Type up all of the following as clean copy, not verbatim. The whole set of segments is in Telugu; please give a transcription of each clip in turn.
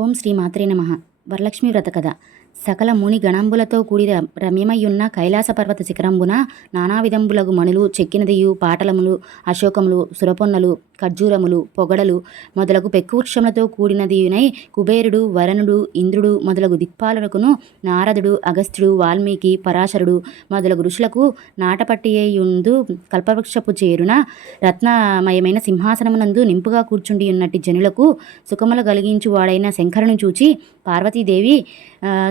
ఓం శ్రీ మాత్రే నమః. వరలక్ష్మి వ్రత కథ. సకల ముని గణంబులతో కూడి రమ్యమయ్యున్న కైలాస పర్వత శిఖరంబున నానావిధంబులగు మణులు చెక్కినదియు పాటలములు అశోకములు సురపొన్నలు ఖర్జూరములు పొగడలు మొదలగు పెక్కువృక్షములతో కూడినదియునై కుబేరుడు వరణుడు ఇంద్రుడు మొదలగు దిక్పాలకును నారదుడు అగస్త్యుడు వాల్మీకి పరాశరుడు మొదలగు ఋషులకు నాటపట్టియుందు కల్పవృక్షపు చేరున రత్నమయమైన సింహాసనమునందు నింపుగా కూర్చుండి ఉన్నట్టి జనులకు సుఖములు కలిగించువాడైన శంకరుని చూచి పార్వతీదేవి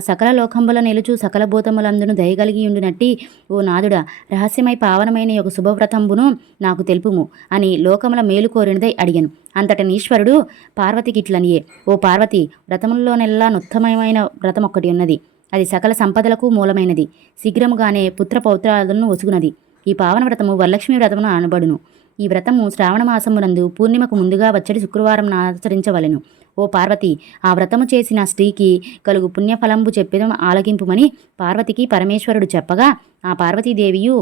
సకల లోకంబుల నిలుచు సకల భూతములందును దయగలిగి ఉండినట్టి ఓ నాదుడా, రహస్యమై పావనమైన ఒక శుభవ్రతంబును నాకు తెలుపుము అని లోకముల మేలు కోరినదై అడిగాను. అంతటనీశ్వరుడు పార్వతికిట్లనియే, ఓ పార్వతి, వ్రతముల్లోనెల్లా నుత్తమమైన వ్రతం ఒక్కటి ఉన్నది. అది సకల సంపదలకు మూలమైనది. శీఘ్రముగానే పుత్ర పౌత్రాదులను ఒసుగునది. ఈ పావన వ్రతము వరలక్ష్మి వ్రతమును అనబడును. ఈ వ్రతము శ్రావణ మాసమునందు పూర్ణిమకు ముందుగా వచ్చడి శుక్రవారం ఆచరించవలెను. ఓ పార్వతి, ఆ వ్రతము చేసిన స్త్రీకి కలుగు పుణ్యఫలంబు చెప్పిదం ఆలకింపుమని పార్వతికి పరమేశ్వరుడు చెప్పగా, ఆ పార్వతీదేవియు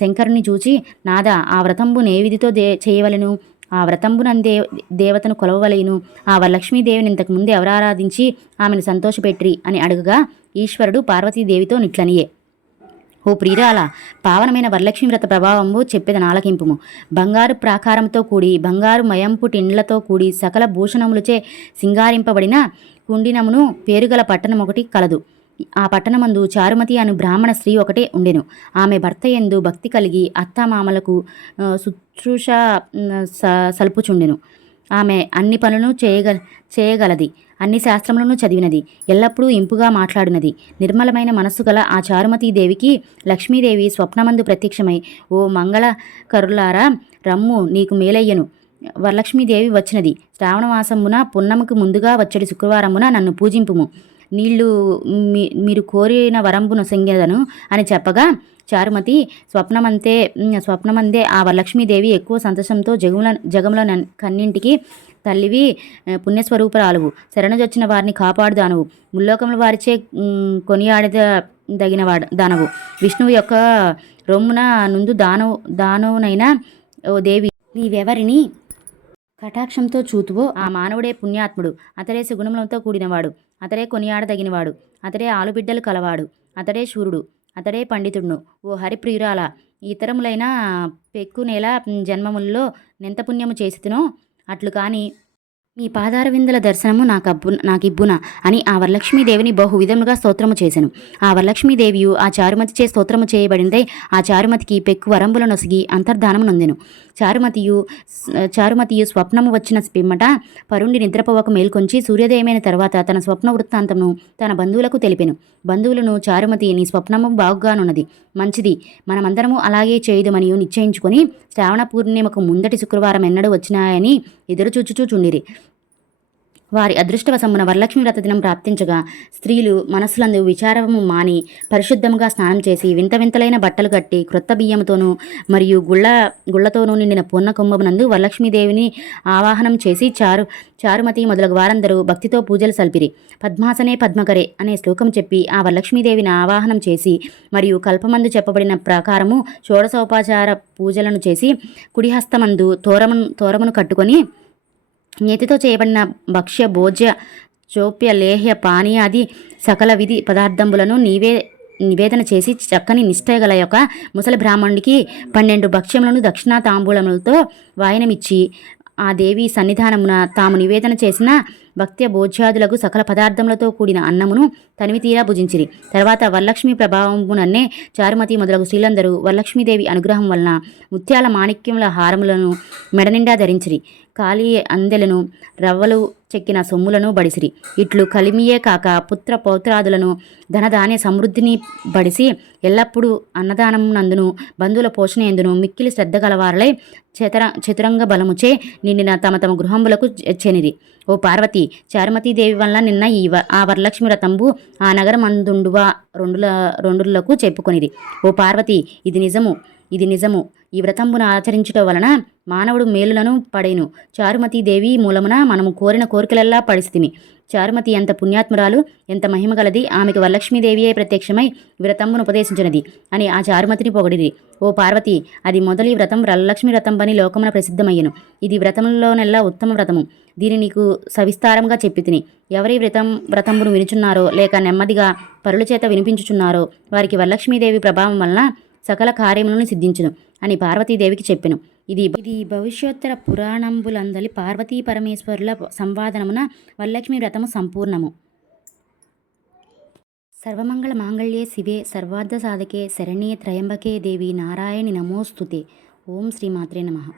శంకరుని చూచి, నాదా, ఆ వ్రతంబు నేవిధితో చేయవలెను? ఆ వ్రతంబునందే దేవతను కొలవవలెను. ఆ వరలక్ష్మీదేవిని ఇంతకు ముందు ఎవరు ఆరాధించి ఆమెను సంతోషపెట్టిరి అని అడుగగా, ఈశ్వరుడు పార్వతీదేవితో నిట్లనియే, ఓ ప్రియురాల, పావనమైన వరలక్ష్మి వ్రత ప్రభావంబు చెప్పేదని ఆలకింపుము. బంగారు ప్రాకారంతో కూడి బంగారు మయంపు టిండ్లతో కూడి సకల భూషణములచే సింగారింపబడిన కుండినమును పేరుగల పట్టణం ఒకటి కలదు. ఆ పట్టణమందు చారుమతి అను బ్రాహ్మణ స్త్రీ ఒకటే ఉండెను. ఆమె భర్త యందు భక్తి కలిగి అత్తామామలకు శుశ్రూష సల్పుచుండెను. ఆమె అన్ని పనులను చేయగలది. అన్ని శాస్త్రములను చదివినది. ఎల్లప్పుడూ ఇంపుగా మాట్లాడినది. నిర్మలమైన మనస్సు గల ఆ చారుమతీదేవికి లక్ష్మీదేవి స్వప్నమందు ప్రత్యక్షమై, ఓ మంగళకరులారా, రమ్ము, నీకు మేలయ్యను. వరలక్ష్మీదేవి వచ్చినది. శ్రావణమాసమున పున్నముకు ముందుగా వచ్చడి శుక్రవారమున నన్ను పూజింపుము. నీళ్లు మీరు కోరిన వరంబును సంగెదను అని చెప్పగా, చారుమతి స్వప్నమందే ఆ వరలక్ష్మీదేవి ఎక్కువ సంతోషంతో జగముల కన్నింటికి తల్లివి, పుణ్యస్వరూపరాలువు, శరణుజొచ్చిన వారిని కాపాడుదానవు, ముల్లోకముల వారిచే కొనియాడదగిన దానవు, విష్ణువు యొక్క రొమ్మున నుండు దానవునైన ఓ దేవి, నీవెవరిని కటాక్షంతో చూతువో ఆ మానవుడే పుణ్యాత్ముడు. అతడే సుగుణములతో కూడినవాడు. అతడే కొనియాడదగినవాడు. అతడే ఆలుబిడ్డలు కలవాడు. అతడే శూరుడు. అతడే పండితుడును. ఓ హరిప్రియురాల, ఇతరములైన పెక్కు నెల జన్మముల్లో నెంత పుణ్యము చేసినో అట్లు కాని మీ పాదారవిందుల దర్శనము నాకిబ్బున అని ఆ వరలక్ష్మీదేవిని బహు విధముగా స్తోత్రము చేసెను. ఆ వరలక్ష్మీదేవియు ఆ చారుమతిచే స్తోత్రము చేయబడిందై ఆ చారుమతికి పెక్కు వరంబుల నొసిగి అంతర్ధానము నొందెను. చారుమతియు స్వప్నము వచ్చిన పిమ్మట పరుండి నిద్రపోవక మేల్కొంచి సూర్యోదయమైన తర్వాత తన స్వప్న వృత్తాంతమును తన బంధువులకు తెలిపెను. బంధువులను చారుమతి, నీ స్వప్నము బాగుగానున్నది, మంచిది, మనమందరము అలాగే చేయుదుమని నిశ్చయించుకొని శ్రావణ పూర్ణిమకు ముందటి శుక్రవారం ఎన్నడూ వచ్చినాయని ఎదురుచూచుచూచుండిరి. వారి అదృష్టవశమున వరలక్ష్మి వ్రత దినం ప్రాప్తించగా స్త్రీలు మనస్సులందు విచారము మాని పరిశుద్ధముగా స్నానం చేసి వింత వింతలైన బట్టలు కట్టి క్రొత్త బియ్యముతోనూ మరియు గుళ్లతోనూ నిండిన పూర్ణ కుంభమునందు వరలక్ష్మీదేవిని ఆవాహనం చేసి చారుమతి మొదలగు వారందరూ భక్తితో పూజలు సల్పిరి. పద్మాసనే పద్మకరే అనే శ్లోకం చెప్పి ఆ వరలక్ష్మీదేవిని ఆవాహనం చేసి మరియు కల్పమందు చెప్పబడిన ప్రకారము షోడశోపచార పూజలను చేసి కుడిహస్తమందు తోరమును కట్టుకొని నేతితో చేయబడిన భక్ష్య భోజ్య చోప్య లేహ్య పానీయాది సకల విధి పదార్థములను నివేదన చేసి చక్కని నిష్ఠగల యొక్క ముసలి బ్రాహ్మణుడికి 12 భక్ష్యములను దక్షిణా తాంబూలములతో వాయనమిచ్చి ఆ దేవి సన్నిధానమున తాము నివేదన చేసిన భక్త్య భోజ్యాదులకు సకల పదార్థములతో కూడిన అన్నమును తనివి తీరా భుజించిరి. తర్వాత వరలక్ష్మి ప్రభావమునన్నే చారుమతి మొదలగు స్త్రీలందరూ వరలక్ష్మీదేవి అనుగ్రహం వలన ముత్యాల మాణిక్యముల హారములను మెడనిండా ధరించిరి. కాళీ అందెలను రవ్వలు చెక్కిన సొమ్ములను బడిసిరి. ఇట్లు కలిమియే కాక పుత్ర పౌత్రాదులను ధనధాన్య సమృద్ధిని బడిసి ఎల్లప్పుడూ అన్నదానం నందును బంధువుల పోషణ ఎందును మిక్కిలి శ్రద్ధ గలవారలై చతురంగ బలముచే నిండిన తమ తమ గృహంబులకు చెనిరి. ఓ పార్వతి, చారుమతీదేవి వల్ల నిన్న ఆ వరలక్ష్మి వ్రతంబు ఆ నగరం అందుండువా రెండులకు చెప్పుకొనిది. ఓ పార్వతి, ఇది నిజము. ఈ వ్రతంబును ఆచరించుట వలన మానవుడు మేలులను పడేను. చారుమతీదేవి మూలమున మనము కోరిన కోరికలెల్లా పడిస్థిమి. చారుమతి ఎంత పుణ్యాత్మురాలు, ఎంత మహిమగలది. ఆమెకు వరలక్ష్మీదేవియే ప్రత్యక్షమై వ్రతంబును ఉపదేశించినది అని ఆ చారుమతిని పొగిడిరి. ఓ పార్వతి, అది మొదలి వ్రతం వరలక్ష్మి వ్రతం పని లోకమున ప్రసిద్ధమయ్యను. ఇది వ్రతములోనెల్లా ఉత్తమ వ్రతము. దీని నీకు సవిస్తారంగా చెప్పి తిని. ఎవరి వ్రతంబును వినుచున్నారో లేక నెమ్మదిగా పరుల చేత వినిపించుచున్నారో వారికి వరలక్ష్మీదేవి ప్రభావం వలన సకల కార్యములను సిద్ధించును అని పార్వతీదేవికి చెప్పెను. ఇది భవిష్యోత్తర పురాణంబులందలి పార్వతీ పరమేశ్వరుల సంవాదనమున వరలక్ష్మి వ్రతము సంపూర్ణము. సర్వమంగళ మాంగళ్యే శివే సర్వార్థ సాధకే శరణ్యే త్రయంబకే దేవి నారాయణి నమోస్తుతే. ఓం శ్రీమాత్రే నమః.